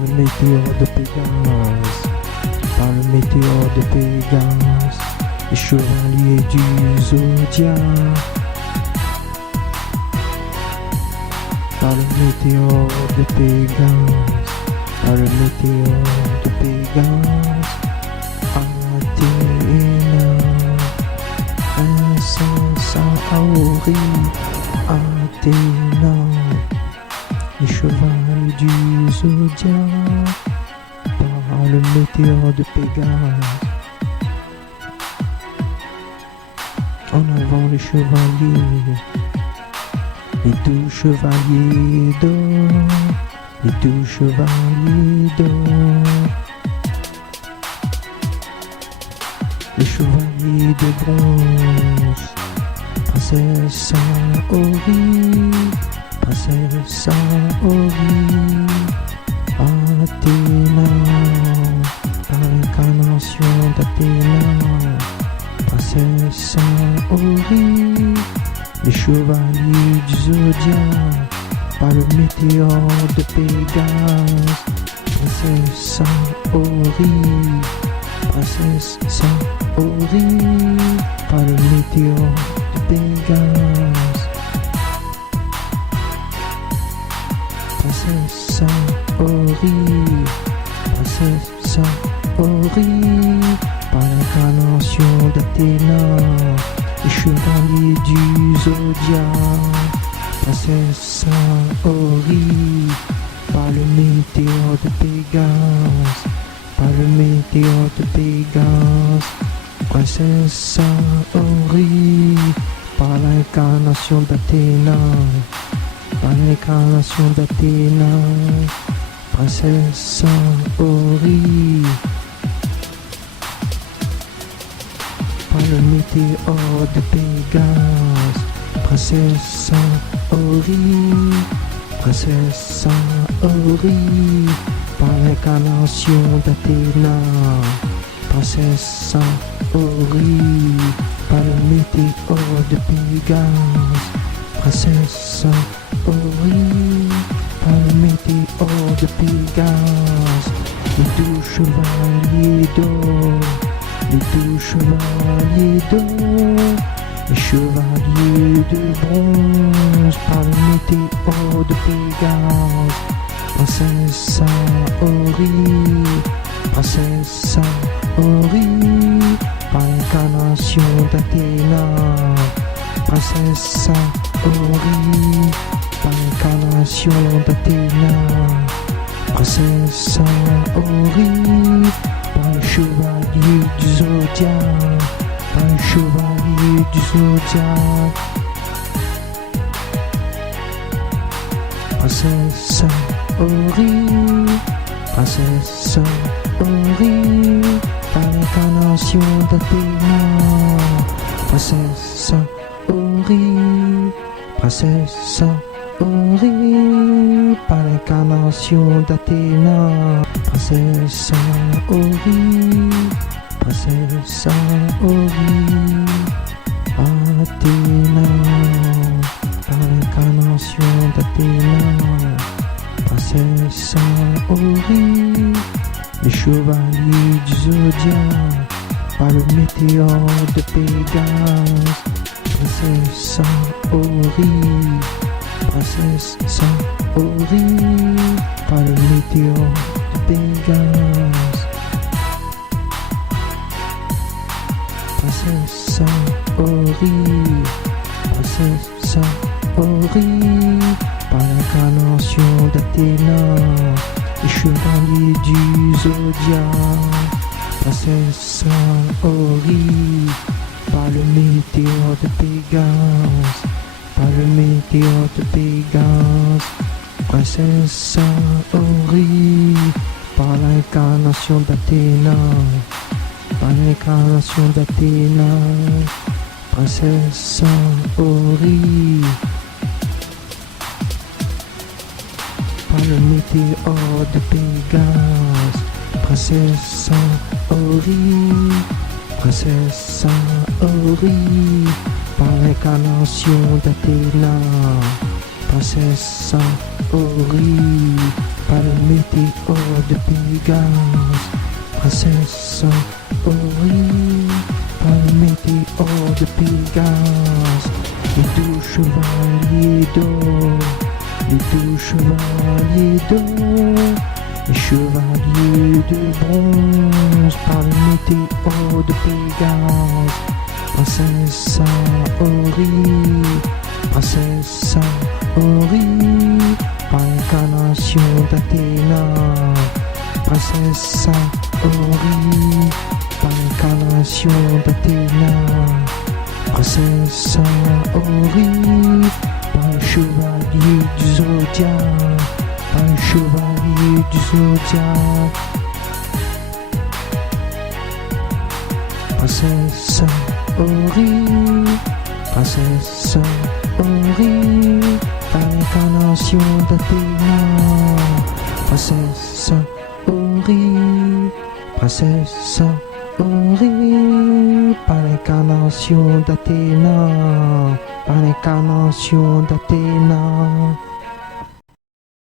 Le météore de Pégase, par le météore de Pégase, les chevaliers du zodiaque. Par le météore de Pégase, par le météore de Pégase, Athéna, princesse Aori, Athéna, les chevaliers du zodiaque, par le météore de Pégase. En avant les chevaliers, les 12 chevaliers d'or, les 12 chevaliers d'or, les chevaliers de bronze, princesse Aori, princesse Aori, Athéna, par l'incarnation d'Athéna, princesse Aori, les chevaliers du zodiaque, par le météore de Pégase, princesse Aori, princesse Aori, par le météore de Pégase, princesse Aori, princesse Aori, par l'incarnation d'Athéna, les chevaliers du zodiaque, princesse Aori, par le météore de Pégase, par le météore de Pégase, princesse Aori, par l'incarnation d'Athéna, par l'incarnation d'Athéna, princesse Aori, par le météore de Pégase, princesse Aori, princesse Aori, par l'incarnation d'Athéna, princesse Aori, par le météore de Pégase, princesse Aori, par le météore de Pégase, les 12 chevaliers d'or, les 12 chevaliers d'or, les chevaliers de bronze, par le météore de Pégase, princesse Aori, princesse Aori, par l'incarnation d'Athéna, princesse Aori, par l'incarnation d'Athéna, princesse Aori, par le chevalier du zodiaque, par le chevalier du zodiaque, princesse Aori, princesse Aori, par l'incarnation d'Athéna, princesse Aori, princesse Aori, par l'incarnation d'Athéna, princesse Aori, princesse Aori, Athéna, par l'incarnation d'Athéna, princesse Aori, les chevaliers du zodiaque, par le météore de Pégase, princesse Aori, princesse Aori, par le météore de Pégase, princesse Aori, princesse Aori, par l'incarnation d'Athéna, les chevaliers du zodiaque, princesse Aori, par le météore de Pégase, par le météore de Pégase, princesse Aori, par l'incarnation d'Athéna, par l'incarnation d'Athéna, princesse Aori, par le météore de Pégase, princesse Aori, princesse Aori, par l'incarnation d'Athéna, princesse Aori, par le météore de Pégase, princesse Ori, par le météore de Pégase, les 12 chevaliers d'or, les 12 chevaliers d'or, les chevaliers de bronze, par le météore de Pégase, princesse Ori, princesse Ori, par l'incarnation d'Athéna, princesse Ori, par l'incarnation d'Athéna, princesse Ori, par le chevalier du zodiaque, par le chevalier du zodiaque, princesse Ori, princesse Ori, par l'incarnation d'Athéna, princesse Ori, princesse Ori, par l'incarnation d'Athéna, par l'incarnation d'Athéna.